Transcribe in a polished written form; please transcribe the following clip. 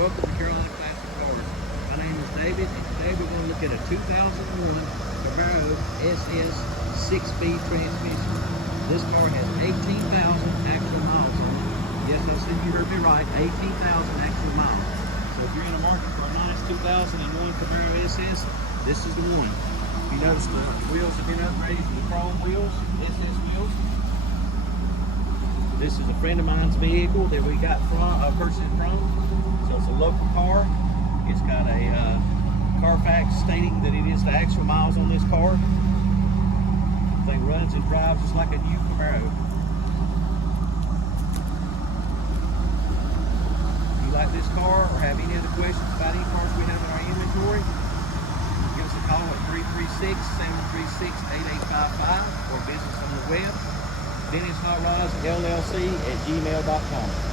welcome to Carolina Classic Cars. My name is David, and today we're going to look at a 2001 Camaro SS 6-speed transmission. This car has 18,000 actual miles on it. Yes, I said you heard me right, 18,000 actual miles. So if you're in a market for a nice 2001 Camaro SS, this is the one. If you notice, the wheels have been upgraded to the chrome wheels, SS wheels. This is a friend of mine's vehicle that we got purchased from. So it's a local car. It's got a Carfax stating that it is the actual miles on this car. The thing runs and drives just like a new Camaro. If you like this car or have any other questions about any cars we have in our inventory, give us a call at 336-736-8855 or visit us on the web. Dents Hot Rods LLC at gmail.com.